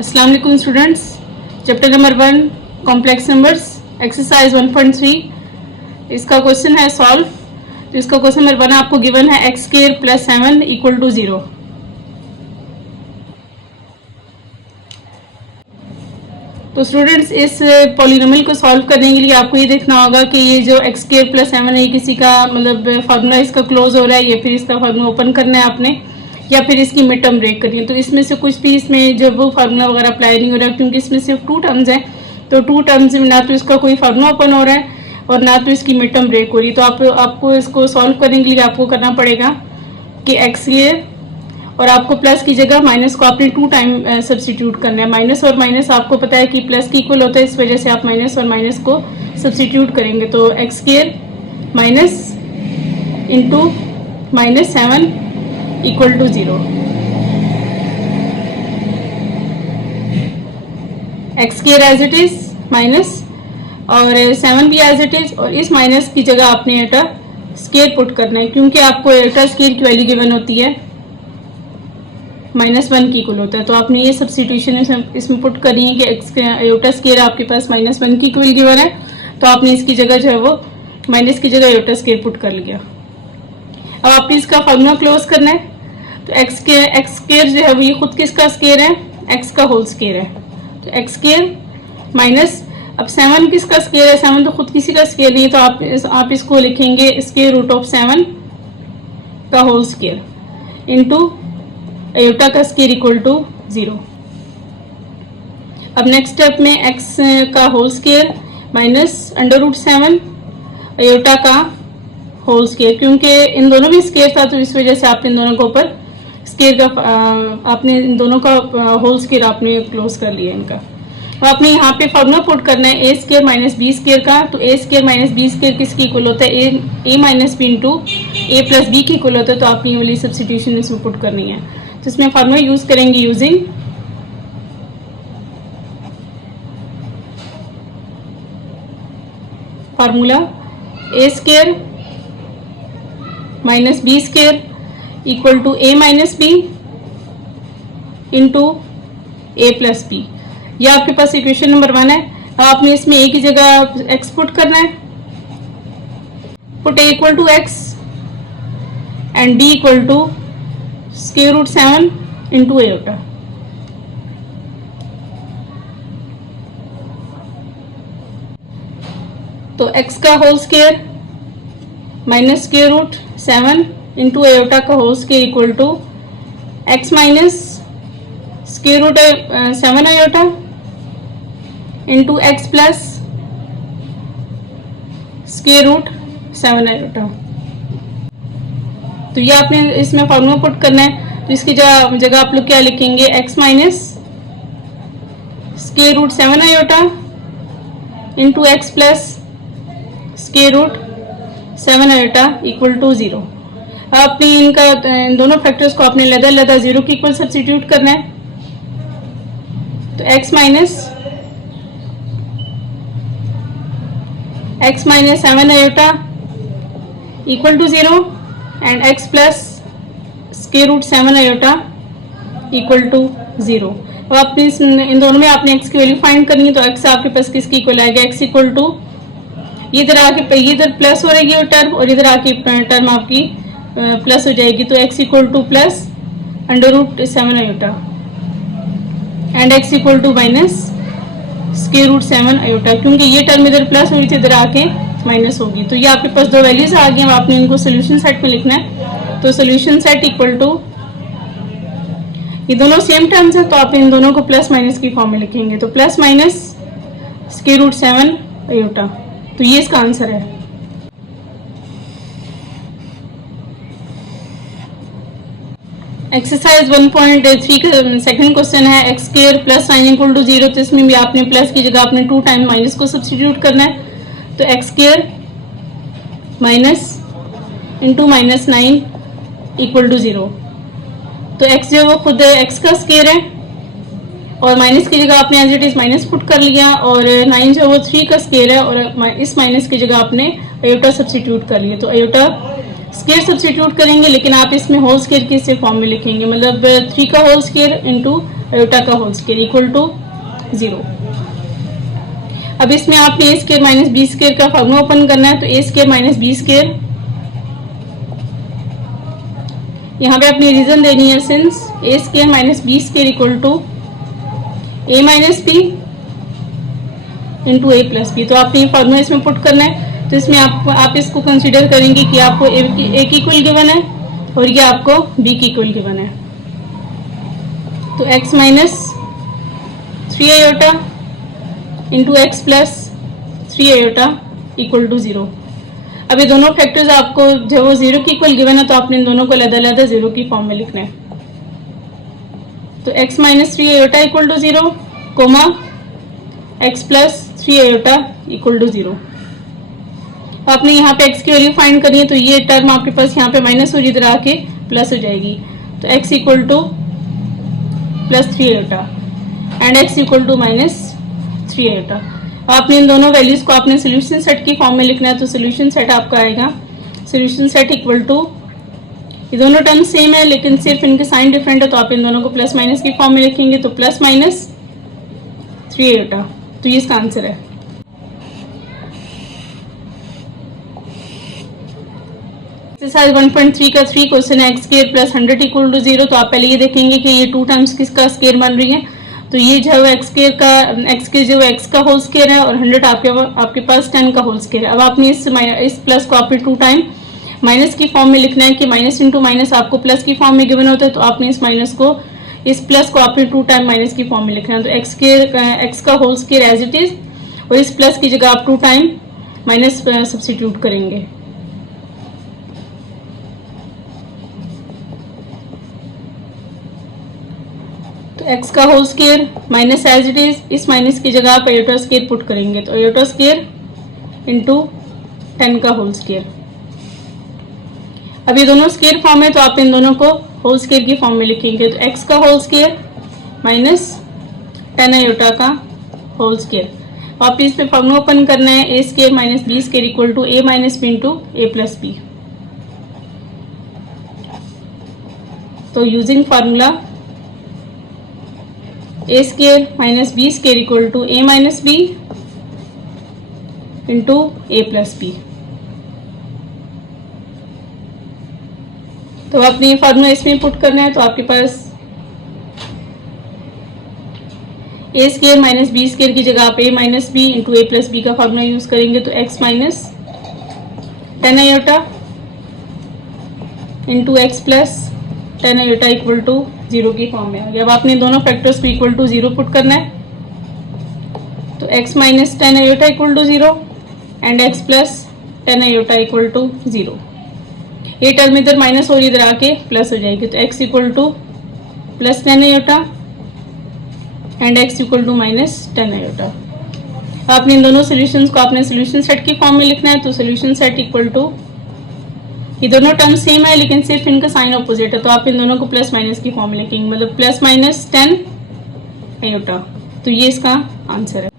अस्सलाम वालेकुम students. Chapter number 1 complex numbers exercise 1.3 इसका क्वेश्चन है सॉल्व। तो इसका क्वेश्चन नंबर 1 आपको गिवन है X square plus 7 equal to 0। तो स्टूडेंट्स इस पॉलिनोमियल को सॉल्व करने के लिए आपको ये देखना होगा कि ये जो एक्स स्क्वायर प्लस 7 है किसी का मतलब फार्मूला इसका क्लोज हो रहा है या फिर इसका फार्मूला ओपन करना है आपने या फिर इसकी मिड टर्म ब्रेक करनी है। तो इसमें से कुछ भी इसमें जब वो फार्मूला वगैरह अप्लाई नहीं हो रहा क्योंकि इसमें सिर्फ 2 टर्म्स हैं। तो 2 टर्म्स में ना तो इसका कोई फार्मूला ओपन हो रहा है और ना तो इसकी मिड टर्म ब्रेक हो रही है। तो आपको इसको सॉल्व करने के लिए आपको करना पड़ेगा कि एक्स ये और आपको प्लस की जगह माइनस को आपने 2 टाइम सब्सटीट्यूट करना है। माइनस और माइनस आपको पता है कि प्लस की इक्वल होता है, इस वजह से आप माइनस और माइनस को सब्सटीट्यूट करेंगे। तो X square minus into minus 7 equal to 0। X square as it is minus और 7 भी एज इट इज और इस माइनस की जगह आपने एटा स्क्वायर पुट करना है क्योंकि आपको एटा स्क्वायर की वैल्यू गिवन होती है -1 की इक्वल होता है। तो आपने ये सब्स्टिट्यूशन इसमें पुट करनी है कि एक्स एटा स्क्वायर आपके पास -1 की इक्वल गिवन है। तो आपने इसकी जगह जो है वो माइनस की जगह एटा स्क्वायर पुट कर लिया। अब आपने इसका फार्मूला क्लोज करना है। तो एक्स स्क्वायर जो है वो ये खुद किसका स्क्वायर है, एक्स का होल स्क्वायर है। तो एक्स स्क्वायर माइनस अब 7 किसका स्क्वायर है, 7 तो खुद किसी का स्क्वायर नहीं है। तो आप इसको लिखेंगे स्क्वायर रूट ऑफ 7 का होल स्क्वायर इंटू एटा का स्क्वायर इक्वल टू 0। अब नेक्स्ट स्टेप में एक्स का whole square minus under root 7 eta का होल स्क्वायर, क्योंकि इन दोनों में स्क्वायर था तो इस वजह से आपने इन दोनों के ऊपर स्क्वायर का आपने इन दोनों का होल स्क्वायर आपने क्लोज कर लिया इनका। तो आपने यहाँ पे फॉर्मूला पुट करना है A square minus B square का। तो A square minus B square किसकी इक्वल होता है, ए minus B into A plus B की इक्वल होता है। तो आपने ये वाली सब्स्टिट्यूशन इसमें पुट करनी है। तो इसमें फॉर्मूला यूज करेंगे using formula A square minus B square equal to A minus B into A plus B. यह आपके पास इक्वेशन नंबर 1 है। अब आपने इसमें ए की जगह एक्स पुट करना है। Put A equal to X and B equal to square root 7 into eta. तो एक्स का whole square minus square root 7 into eta का whole square equal to X minus square root 7 eta into X plus square root 7 eta. तो ये आपने इसमें formula put करना है। तो इसकी जगह आप लोग क्या लिखेंगे, x minus square root 7 eta into X plus square root 7 eta equal to 0। आपने इन दोनों फैक्टर्स को आपने अलग-अलग 0 की इक्वल सब्स्टिट्यूट करना है। तो x minus 7 eta equal to 0 and x plus square root 7 eta equal to 0। अब आपने इन दोनों में आपने x की वैल्यू फाइंड करनी है। तो x आपके पास किसकी इक्वल आएगा, x इक्वल टू इधर आके इधर प्लस हो रहेगी टर्म और इधर आके टर्म आपकी प्लस हो जाएगी। तो x equal to plus under root 7 eta and x equal to minus square root 7 eta, क्योंकि ये टर्म इधर प्लस हुई थी इधर आके माइनस होगी। तो ये आपके पास 2 वैल्यूज आ गई। अब आपने इनको सोल्यूशन सेट में लिखना है। तो सोल्यूशन सेट इक्वल टू ये दोनों सेम टर्म्स है तो आप इन दोनों को प्लस माइनस की फॉर्म में लिखेंगे। तो plus minus square root 7 eta. तो ये इसका आंसर है। एक्सरसाइज 1.3 का सेकंड क्वेश्चन है X square plus sine equal to 0। तो इसमें भी आपने प्लस की जगह आपने 2 टाइम माइनस को सब्स्टिट्यूट करना है। तो X square minus into minus 9 equal to 0। तो एक्स जो वो खुद एक्स का स्क्वायर है और माइनस की जगह आपने as it is minus put कर लिया और 9 जो वो 3 का स्क्वायर है और इस माइनस की जगह आपने एटा सब्स्टिट्यूट कर लिया। तो एटा स्क्वायर सब्स्टिट्यूट करेंगे, लेकिन आप इसमें होल स्क्वायर किस फॉर्म में लिखेंगे, मतलब 3 का होल स्क्वायर इंटू आयोटा का होल स्क्वायर इक्वल टू 0। अब इसमें आपने A square minus B square का फॉर्मूला ओपन करना है, तो A square minus B square, यहाँ पे अपनी रीजन देनी है, since A square minus B square equal to A minus B into A plus B. तो आपने ये फॉर्मूला इसमें पुट करना है। तो इसमें आप इसको कंसीडर करेंगे कि आपको ए की इक्वल गिवन है और ये आपको बी की इक्वल गिवन है। तो x minus 3 iota into X plus 3 iota equal to 0। अब ये दोनों फैक्टर्स आपको जब वो 0 की इक्वल गिवन है तो आपने इन दोनों को अलग अलग 0 की फॉर्म में लिखना है। तो x minus 3 iota equal to 0 comma x plus 3 iota equal to 0। आपने यहाँ पे x की वैल्यू फाइंड करनी है, तो ये टर्म आपके पास यहाँ पे माइनस और इधर आके प्लस हो जाएगी। तो x equal to plus 3 iota and x equal to minus 3 iota. आपने इन दोनों वैल्यूज को आपने सोल्यूशन सेट की फॉर्म में लिखना है। तो सोल्यूशन सेट आपका आएगा सोल्यूशन सेट इक्वल टू, ये दोनों टर्म सेम है लेकिन सिर्फ इनके साइन डिफरेंट है, तो आप इन दोनों को प्लस माइनस की फॉर्म में लिखेंगे। तो प्लस माइनस 3 आयोटा, तो ये इसका आंसर है। एक्सरसाइज 1.3 का 3 क्वेश्चन है X square plus 100 equal to 0। तो आप पहले ये देखेंगे कि ये 2 टाइम्स किसका स्क्वायर बन रही है। तो ये जो एक्स स्क्वायर का एक्स का होल स्क्वायर है और 100 आपके पास 10 का होल स्क्वायर है। अब आपने इस प्लस को आपने 2 टाइम माइनस की फॉर्म में लिखना है कि माइनस इंटू माइनस आपको प्लस की फॉर्म में गिवन होता है। तो आपने इस प्लस को आपने 2 टाइम माइनस की फॉर्म में लिखना है। तो एक्स का whole square as it is, और इस प्लस की जगह आप 2 टाइम माइनस सब्स्टिट्यूट करेंगे। तो x का whole square minus as it is, इस माइनस की जगह आप आयोटा स्क्वायर पुट करेंगे। तो आयोटा स्क्वायर इंटू 10 का होल स्क्वायर। अब ये दोनों स्क्वायर फॉर्म है तो आप इन दोनों को होल स्क्वायर की फॉर्म में लिखेंगे। तो x का होल स्क्वायर माइनस 10 आयोटा का होल स्क्वायर। आप इसमें फॉर्मूला ओपन करना है, A square minus B square equal to A minus B into A plus B. तो using formula A square minus B square equal to A minus B into A plus B. तो आपने ये formula इसमें put करना है। तो आपके पास A square minus B square की जगह आप A minus B into A plus B का फार्मूला यूज करेंगे। तो X minus 10 iota into X plus 10 iota equal to 0 की फॉर्म में। अब आपने दोनों फैक्टर्स को इक्वल टू 0 पुट करना है। तो x minus 10 iota equal to 0 and x plus 10 iota equal to 0। ये टर्म इधर माइनस और इधर आके प्लस हो जाएगी। तो x equal to plus 10 iota and x equal to minus 10 iota. आपने इन दोनों सॉल्यूशंस को आपने सॉल्यूशन सेट की फॉर्म में लिखना है। तो सॉल्यूशन सेट इक्वल टू, ये दोनों टर्म सेम है लेकिन सिर्फ इनका साइन ऑपोजिट है। तो आप इन दोनों को प्लस माइनस की फॉर्म में लिखेंगे, मतलब प्लस माइनस 10 आयोटा। तो ये इसका आंसर है।